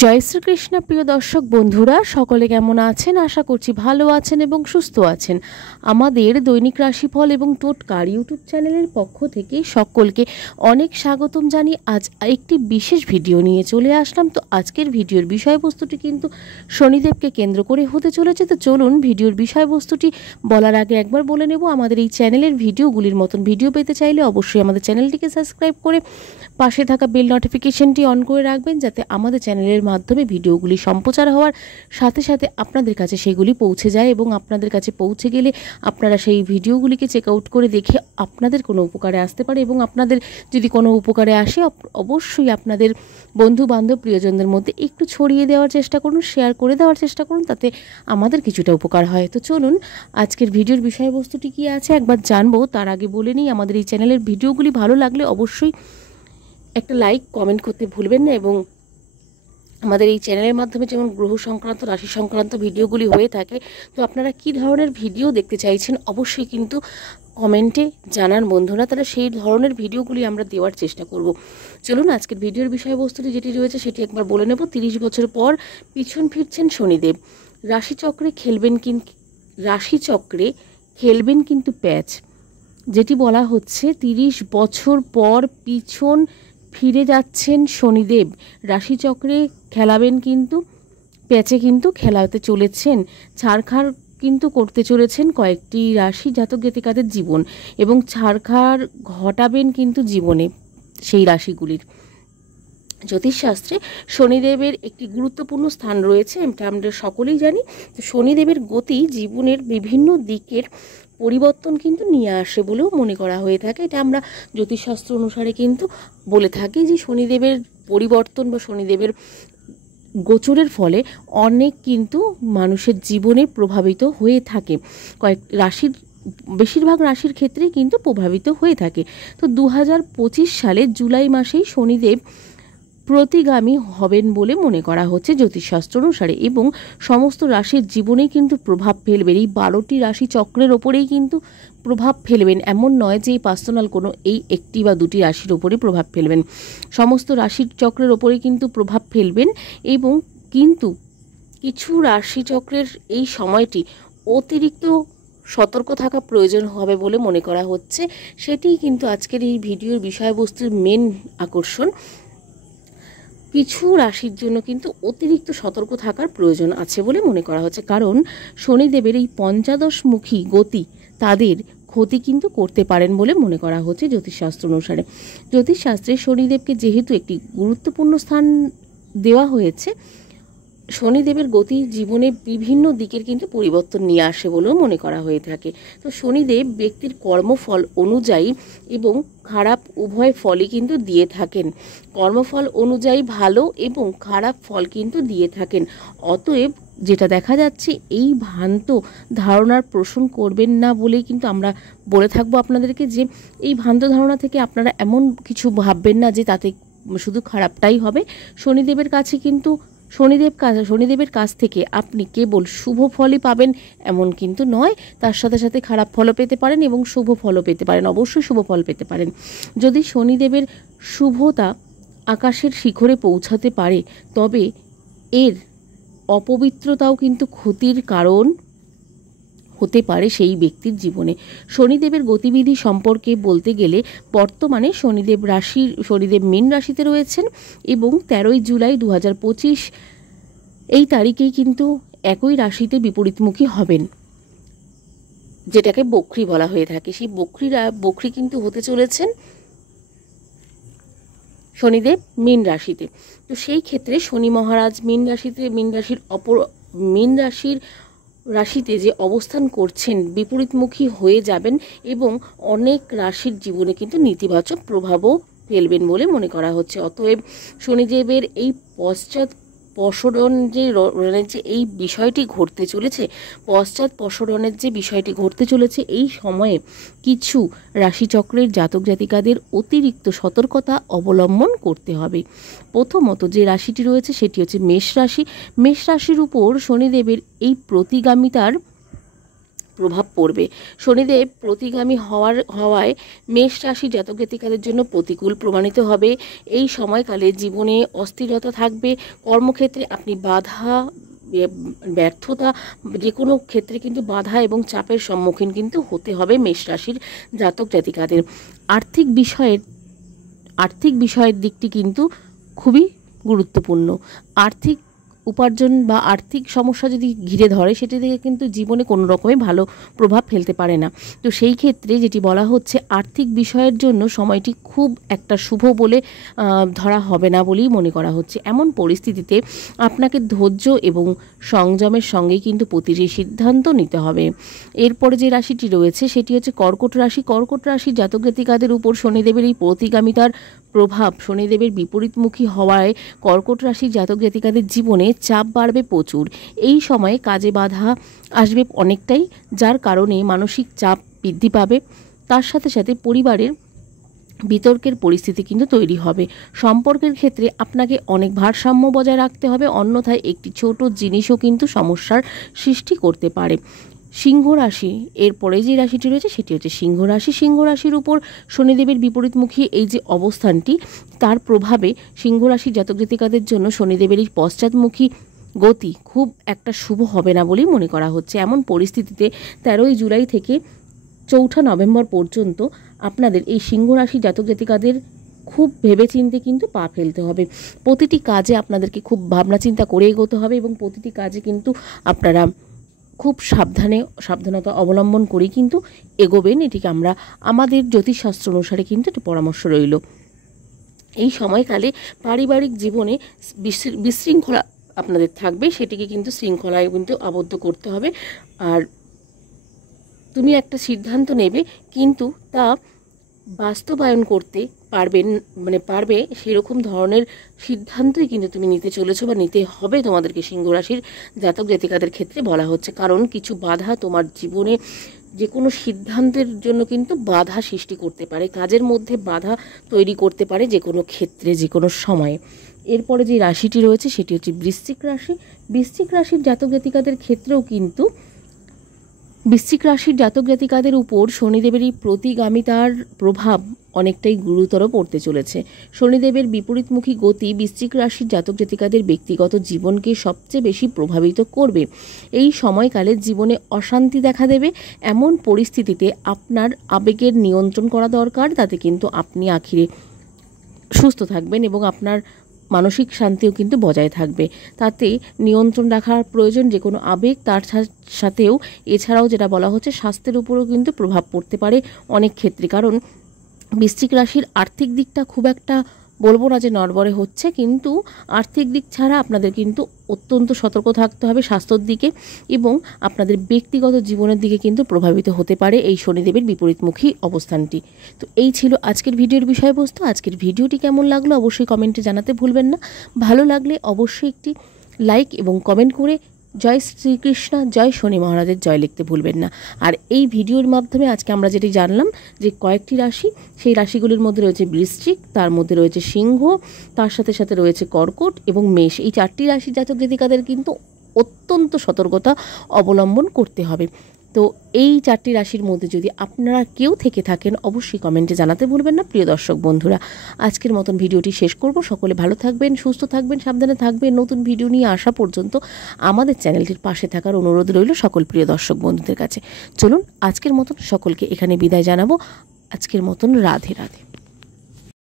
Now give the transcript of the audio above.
জয় শ্রীকৃষ্ণ। প্রিয় দর্শক বন্ধুরা, সকলে কেমন আছেন? আশা করছি ভালো আছেন এবং সুস্থ আছেন। আমাদের দৈনিক রাশিফল এবং টোটকার ইউটিউব চ্যানেলের পক্ষ থেকে সকলকে অনেক স্বাগতম জানিয়ে আজ একটি বিশেষ ভিডিও নিয়ে চলে আসলাম। তো আজকের ভিডিওর বিষয়বস্তুটি কিন্তু শনিদেবকে কেন্দ্র করে হতে চলেছে। তো চলুন ভিডিওর বিষয়বস্তুটি বলার আগে একবার বলে নেব, আমাদের এই চ্যানেলের ভিডিওগুলির মতন ভিডিও পেতে চাইলে অবশ্যই আমাদের চ্যানেলটিকে সাবস্ক্রাইব করে পাশে থাকা বেল নোটিফিকেশনটি অন করে রাখবেন, যাতে আমাদের চ্যানেলের মাধ্যমে ভিডিওগুলি সম্প্রচার হওয়ার সাথে সাথে আপনাদের কাছে সেগুলি পৌঁছে যায় এবং আপনাদের কাছে পৌঁছে গেলে আপনারা সেই ভিডিওগুলিকে চেক আউট করে দেখে আপনাদের কোনো উপকারে আসতে পারে এবং আপনাদের যদি কোনো উপকারে আসে অবশ্যই আপনাদের বন্ধু বান্ধব প্রিয়জনদের মধ্যে একটু ছড়িয়ে দেওয়ার চেষ্টা করুন, শেয়ার করে দেওয়ার চেষ্টা করুন, তাতে আমাদের কিছুটা উপকার হয়। তো চলুন আজকের ভিডিওর বিষয়বস্তুটি কী আছে একবার জানবো। তার আগে বলে নিই, আমাদের এই চ্যানেলের ভিডিওগুলি ভালো লাগলে অবশ্যই একটা লাইক কমেন্ট করতে ভুলবেন না এবং আমাদের এই চ্যানেলের মাধ্যমে যেমন গ্রহ সংক্রান্ত রাশি সংক্রান্ত ভিডিওগুলি হয়ে থাকে, তো আপনারা কী ধরনের ভিডিও দেখতে চাইছেন অবশ্যই কিন্তু কমেন্টে জানান বন্ধুরা, তাহলে সেই ধরনের ভিডিওগুলি আমরা দেওয়ার চেষ্টা করব। চলুন আজকের ভিডিওর বিষয়বস্তুটি যেটি রয়েছে সেটি একবার বলে নেব। 30 বছর পর পিছন ফিরছেন শনিদেব। রাশিচক্রে খেলবেন কিন্তু প্যাচ, যেটি বলা হচ্ছে 30 বছর পর পিছন ফিরে যাচ্ছেন শনিদেব। রাশিচক্রে খেলাবেন কিন্তু প্যাচে কিন্তু খেলাতে চলেছেন, ছাড়খাড় কিন্তু করতে চলেছেন কয়েকটি রাশি জাতক জাতিকাদের জীবন এবং ছাড়খাড় ঘটাবেন কিন্তু জীবনে সেই রাশিগুলির। জ্যোতিষশাস্ত্রে শনিদেবের একটি গুরুত্বপূর্ণ স্থান রয়েছে, এটা আমরা সকলেই জানি। তো শনিদেবের গতি জীবনের বিভিন্ন দিকের পরিবর্তন কিন্তু নিয়ে আসে বলেও মনে করা হয়ে থাকে। এটা আমরা জ্যোতিষশাস্ত্র অনুসারে কিন্তু বলে থাকি যে শনিদেবের পরিবর্তন বা শনিদেবের গোচরের ফলে অনেক কিন্তু মানুষের জীবনে প্রভাবিত হয়ে থাকে। বেশিরভাগ রাশির ক্ষেত্রেই কিন্তু প্রভাবিত হয়ে থাকে। তো 2025 সালে জুলাই মাসেই শনিদেব প্রতিগামী হবেন বলে মনে করা হচ্ছে জ্যোতিষশাস্ত্র অনুসারে এবং সমস্ত রাশির জীবনেই কিন্তু প্রভাব ফেলবেন। এই 12টি রাশি চক্রের ওপরেই কিন্তু প্রভাব ফেলবেন, এমন নয় যে এই পার্সোনাল কোনো এই একটি বা দুটি রাশির ওপরেই প্রভাব ফেলবেন, সমস্ত রাশির চক্রের ওপরেই কিন্তু প্রভাব ফেলবেন। এবং কিন্তু কিছু রাশি চক্রের এই সময়টি অতিরিক্ত সতর্ক থাকা প্রয়োজন হবে বলে মনে করা হচ্ছে, সেটিই কিন্তু আজকের এই ভিডিওর বিষয়বস্তুর মেন আকর্ষণ। কিছু রাশির জন্য কিন্তু অতিরিক্ত সতর্ক থাকার প্রয়োজন আছে বলে মনে করা হচ্ছে, কারণ শনিদেবের এই 15মুখী গতি তাদের ক্ষতি কিন্তু করতে পারেন বলে মনে করা হচ্ছে জ্যোতিষশাস্ত্র অনুসারে। জ্যোতিষশাস্ত্রে শনিদেবকে যেহেতু একটি গুরুত্বপূর্ণ স্থান দেওয়া হয়েছে, শনিদেবের গতি জীবনে বিভিন্ন দিকের কিন্তু পরিবর্তন নিয়ে আসে বলেও মনে করা হয়ে থাকে। তো শনিদেব ব্যক্তির কর্মফল অনুযায়ী এবং খারাপ উভয় ফলই কিন্তু দিয়ে থাকেন। কর্মফল অনুযায়ী ভালো এবং খারাপ ফল কিন্তু দিয়ে থাকেন। অতএব যেটা দেখা যাচ্ছে, এই ভ্রান্ত ধারণার পোষণ করবেন না বলেই কিন্তু আমরা বলে থাকবো আপনাদেরকে যে এই ভ্রান্ত ধারণা থেকে আপনারা এমন কিছু ভাববেন না যে তাতে শুধু খারাপটাই হবে। শনিদেবের কাছ থেকে আপনি কেবল শুভ ফলই পাবেন এমন কিন্তু নয়, তার সাথে সাথে খারাপ ফলও পেতে পারেন এবং শুভ ফলও পেতে পারেন, অবশ্যই শুভ ফল পেতে পারেন। যদি শনিদেবের শুভতা আকাশের শিখরে পৌঁছাতে পারে, তবে এর অপবিত্রতাও কিন্তু ক্ষতির কারণ হতে পারে সেই ব্যক্তির জীবনে। শনিদেবের গতিবিধি সম্পর্কে বলতে গেলে বর্তমানে শনিদেব মীন রাশিতে রয়েছেন এবং 13 জুলাই 2025 এই তারিখেই কিন্তু একই রাশিতে বিপরীতমুখী হবেন, যেটাকে বক্রী বলা হয়ে থাকে। সেই বক্রী কিন্তু হতে চলেছেন শনিদেব মীন রাশিতে। তো সেই ক্ষেত্রে শনি মহারাজ মীন রাশিতে যে অবস্থান করছেন বিপরীতমুখী হয়ে যাবেন এবং অনেক রাশির জীবনে কিন্তু নেতিবাচক প্রভাবও ফেলবেন বলে মনে করা হচ্ছে। অতএব শনিদেবের এই পশ্চাৎপসরণের যে এই বিষয়টি ঘটতে চলেছে এই সময়ে কিছু রাশিচক্রের জাতক জাতিকাদের অতিরিক্ত সতর্কতা অবলম্বন করতে হবে। প্রথমত যে রাশিটি রয়েছে সেটি হচ্ছে মেষ রাশি। মেষ রাশির উপর শনিদেবের এই প্রভাব পড়বে। শনিদেব প্রতিগামী হওয়ায় মেষ রাশি জাতক জাতিকাদের জন্য প্রতিকূল প্রমাণিত হবে। এই সময়কালে জীবনে অস্থিরতা থাকবে, কর্মক্ষেত্রে আপনি বাধা, ব্যর্থতা, যে কোনো ক্ষেত্রে কিন্তু বাধা এবং চাপের সম্মুখীন কিন্তু হতে হবে মেষ রাশির জাতক জাতিকাদের। আর্থিক বিষয়ের দিকটি কিন্তু খুবই গুরুত্বপূর্ণ। আর্থিক উপার্জন বা আর্থিক সমস্যা যদি ঘিরে ধরে, সেটি থেকে কিন্তু জীবনে কোনো রকমই ভালো প্রভাব ফেলতে পারে না। তো সেই ক্ষেত্রে যেটি বলা হচ্ছে, আর্থিক বিষয়ের জন্য সময়টি খুব একটা শুভ বলে ধরা হবে না বলেই মনে করা হচ্ছে। এমন পরিস্থিতিতে আপনাকে ধৈর্য এবং সংযমের সঙ্গে কিন্তু প্রতিটি সিদ্ধান্ত নিতে হবে। এরপরে যে রাশিটি রয়েছে সেটি হচ্ছে কর্কট রাশি। কর্কট রাশির জাতক জাতিকাদের উপর শনিদেবের এই প্রতিগামিতার প্রভাব, শনিদেবের বিপরীতমুখী হওয়ায় কর্কট রাশির জাতক জাতিকাদের জীবনে চাপ বাড়বে প্রচুর। এই সময়ে কাজে বাধা আসবে অনেকটাই, যার কারণে মানসিক চাপ বৃদ্ধি পাবে। তার সাথে সাথে পরিবারের বিতর্কের পরিস্থিতি কিন্তু তৈরি হবে। সম্পর্কের ক্ষেত্রে আপনাকে অনেক ভারসাম্য বজায় রাখতে হবে, অন্যথায় একটি ছোট জিনিসও কিন্তু সমস্যার সৃষ্টি করতে পারে। সিংহ রাশি, এরপরে যে রাশিটি রয়েছে সেটি হচ্ছে সিংহ রাশি। সিংহ রাশির উপর শনিদেবের বিপরীতমুখী এই যে অবস্থানটি, তার প্রভাবে সিংহ রাশির জাতক জাতিকাদের জন্য শনিদেবের এই পশ্চাৎমুখী গতি খুব একটা শুভ হবে না বলেই মনে করা হচ্ছে। এমন পরিস্থিতিতে 13ই জুলাই থেকে 4 নভেম্বর পর্যন্ত আপনাদের এই সিংহ রাশির জাতক জাতিকাদের খুব ভেবেচিন্তে কিন্তু পা ফেলতে হবে। প্রতিটি কাজে আপনাদেরকে খুব ভাবনা চিন্তা করে এগোতে হবে এবং প্রতিটি কাজে কিন্তু আপনারা খুব সাবধানতা অবলম্বন করে কিন্তু এগোবেন। এটিকে আমরা আমাদের জ্যোতিষশাস্ত্র অনুসারে কিন্তু একটি পরামর্শ রইল। এই সময়কালে পারিবারিক জীবনে বিশৃঙ্খলা আপনাদের থাকবে, সেটিকে কিন্তু শৃঙ্খলায় কিন্তু আবদ্ধ করতে হবে। আর তুমি একটা সিদ্ধান্ত নেবে, কিন্তু তা বাস্তবায়ন করতে পারবে সেরকম ধরনের সিদ্ধান্তই কিন্তু তুমি নিতে চলেছো বা নিতে হবে তোমাদেরকে সিংহ রাশির জাতক জাতিকাদের ক্ষেত্রে বলা হচ্ছে। কারণ কিছু বাধা তোমার জীবনে যে কোনো সিদ্ধান্তের জন্য কিন্তু বাধা সৃষ্টি করতে পারে, কাজের মধ্যে বাধা তৈরি করতে পারে যে কোনো ক্ষেত্রে, যে কোনো সময়ে। এরপরে যে রাশিটি রয়েছে সেটি হচ্ছে বৃশ্চিক রাশি। বৃশ্চিক রাশির জাতক জাতিকাদের ক্ষেত্রেও কিন্তু বৃশ্চিক রাশির জাতক জাতিকাদের উপর শনিদেবের এই প্রতিগামিতার প্রভাব অনেকটাই গুরুতর পড়তে চলেছে। শনিদেবের বিপরীতমুখী গতি বৃশ্চিক রাশির জাতক জাতিকাদের ব্যক্তিগত জীবনকে সবচেয়ে বেশি প্রভাবিত করবে। এই সময়কালে জীবনে অশান্তি দেখা দেবে। এমন পরিস্থিতিতে আপনার আবেগের নিয়ন্ত্রণ করা দরকার, তাতে কিন্তু আপনি আখিরে সুস্থ থাকবেন এবং আপনার মানসিক শান্তিও কিন্তু বজায় থাকবে। তাতে নিয়ন্ত্রণ রাখার প্রয়োজন, যে কোনো আবেগ, তার সাথেও এছাড়াও যেটা বলা হচ্ছে স্বাস্থ্যের উপরেও কিন্তু প্রভাব পড়তে পারে অনেক ক্ষেত্রে। কারণ বৃশ্চিক রাশির আর্থিক দিকটা খুব একটা বলবো না যে নড়বড়ে হচ্ছে, কিন্তু আর্থিক দিক ছাড়া আপনাদের কিন্তু অত্যন্ত সতর্ক থাকতে হবে স্বাস্থ্যর দিকে, এবং আপনাদের ব্যক্তিগত জীবনের দিকে কিন্তু প্রভাবিত হতে পারে এই শনিদেবের বিপরীতমুখী অবস্থানটি। তো এই ছিল আজকের ভিডিওর বিষয়বস্তু। আজকের ভিডিওটি কেমন লাগলো অবশ্যই কমেন্টে জানাতে ভুলবেন না। ভালো লাগলে অবশ্যই একটি লাইক এবং কমেন্ট করে জয় শ্রীকৃষ্ণ, জয় শনি মহারাজের জয় লিখতে ভুলবেন না। আর এই ভিডিওর মাধ্যমে আজকে আমরা যেটি জানলাম যে কয়েকটি রাশি, সেই রাশিগুলির মধ্যে রয়েছে বৃশ্চিক, তার মধ্যে রয়েছে সিংহ, তার সাথে সাথে রয়েছে কর্কট এবং মেষ। এই 4টি রাশির জাতক জাতিকাদের কিন্তু অত্যন্ত সতর্কতা অবলম্বন করতে হবে। তো এই 4টি রাশির মধ্যে যদি আপনারা কেউ থেকে থাকেন অবশ্যই কমেন্টে জানাতে ভুলবেন না। প্রিয় দর্শক বন্ধুরা, আজকের মতন ভিডিওটি শেষ করব। সকলে ভালো থাকবেন, সুস্থ থাকবেন, সাবধানে থাকবেন। নতুন ভিডিও নিয়ে আসা পর্যন্ত আমাদের চ্যানেলটির পাশে থাকার অনুরোধ রইল সকল প্রিয় দর্শক বন্ধুদের কাছে। চলুন আজকের মতন সকলকে এখানে বিদায় জানাবো। আজকের মতন রাধে রাধে।